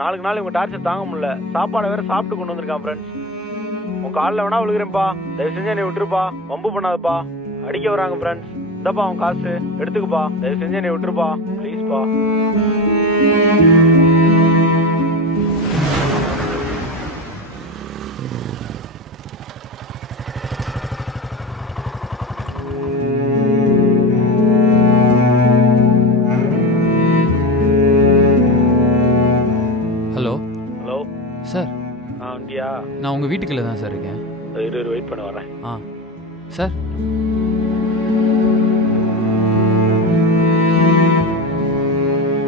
நாளுக்கு நாள் இவங்க டார்ச்சர் தாங்க முடியல. சாப்பாடை வேற சாப்பிட்டு கொண்டு வந்திருக்கான் ஃப்ரெண்ட்ஸ். உன் காலில் வேணா விழுகிறேன்ப்பா, தயவு செஞ்சு என்னை விட்டுருப்பா, வம்பு பண்ணாதப்பா. அடிக்க வராங்க ஃப்ரெண்ட்ஸ். இந்தப்பா அவன் காசு எடுத்துக்குப்பா, தயவு செஞ்சு என்னை விட்டுருப்பா ப்ளீஸ்ப்பா. Hello hello sir. வண்டியா? நான் உங்கள் வீட்டுக்குள்ளே தான் சார் இருக்கேன். வெயிட் பண்ண வரேன். Sir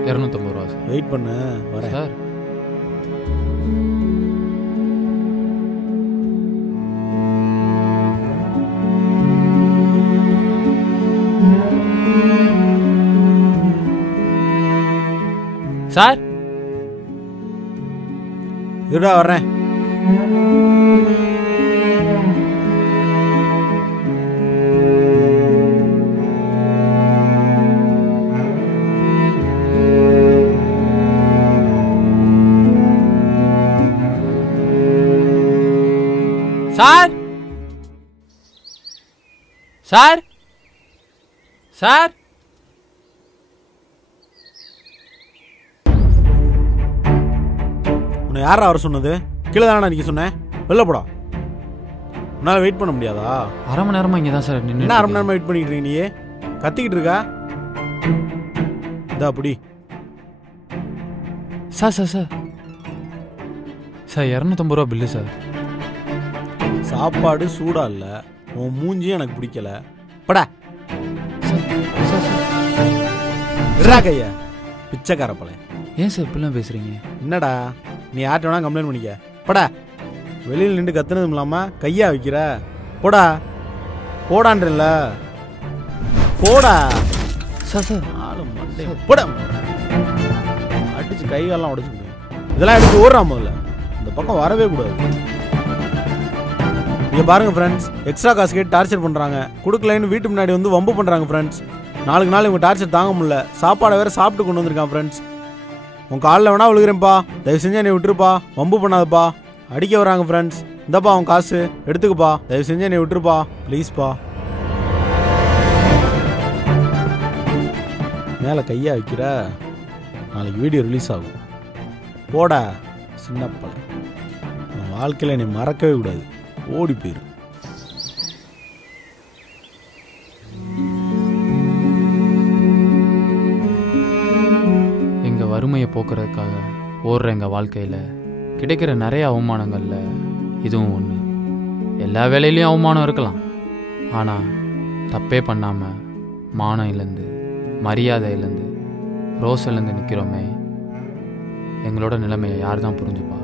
₹250 sir. வெயிட் பண்ண வரேன் சார். சார் இருடா வரேன். சார் சார் சார் உன்னை யாரா வர சொன்னது? கீழே தானே நிற்க சொன்னேன். வெளில போடா. உன்னால் வெயிட் பண்ண முடியாதா? அரை மணி நேரமாக இங்கே தான் சார் நின்று. என்ன அரை மணி நேரமாக வெயிட் பண்ணிக்கிட்டு இருக்க? நீயே கத்திக்கிட்டு இருக்கா? இதா அப்படி sir sir sir sir ₹250 bill sir. சாப்பாடு சூடா இல்லை, உன் மூஞ்சியும் எனக்கு பிடிக்கல. படா கையா பிச்சைக்கார பழைய. ஏன் சார் இப்படிலாம் பேசுகிறீங்க? என்னடா நீ யார்கிட்ட வேணா கம்ப்ளைண்ட் பண்ணிக்க. படா வெளியில் நின்று கத்துனதும் இல்லாமல் கையா வைக்கிற. போடா போடான்றல போடா. சார் சார் ஆளு மண்டை போட அடிச்சு கைகாலெலாம் உடச்சு முடியும். இதெல்லாம் எடுத்து ஓடுறா முதல்ல. இந்த பக்கம் வரவே கூடாது. இங்கே பாருங்கள் ஃப்ரெண்ட்ஸ், எக்ஸ்ட்ரா காசு கேட்டு டார்ச்சர் பண்ணுறாங்க. கொடுக்கலைன்னு வீட்டு முன்னாடி வந்து வம்பு பண்ணுறாங்க ஃப்ரெண்ட்ஸ். நாளுக்கு நாள் இவங்க டார்ச்சர் தாங்க முடியல. சாப்பாடை வேறு சாப்பிட்டு கொண்டு வந்திருக்கான் ஃப்ரெண்ட்ஸ். உன் காலில் வேணா விழுகிறேன்ப்பா, தயவு செஞ்சு என்னை விட்டுருப்பா, வம்பு பண்ணாதப்பா. அடிக்க வராங்க ஃப்ரெண்ட்ஸ். இந்தப்பா அவன் காசு எடுத்துக்குப்பா, தயவு செஞ்சு என்னை விட்டுருப்பா ப்ளீஸ்ப்பா. மேலே கையா வைக்கிற, நாளைக்கு வீடியோ ரிலீஸ் ஆகும். போடா சின்னப்பா. உன் வாழ்க்கையில் என்னை மறக்கவே கூடாது. ஓடி போயிரு. எங்கள் வறுமையை போக்குறதுக்காக ஓடுற எங்கள் வாழ்க்கையில் கிடைக்கிற நிறைய அவமானங்களில் இதுவும் ஒன்று. எல்லா வேலையிலையும் அவமானம் இருக்கலாம், ஆனால் தப்பே பண்ணாமல் மானம் இழந்து மரியாதை இழந்து ரோசிலேருந்து நிற்கிறோமே, எங்களோட நிலைமையை யார் தான் புரிஞ்சுப்பா?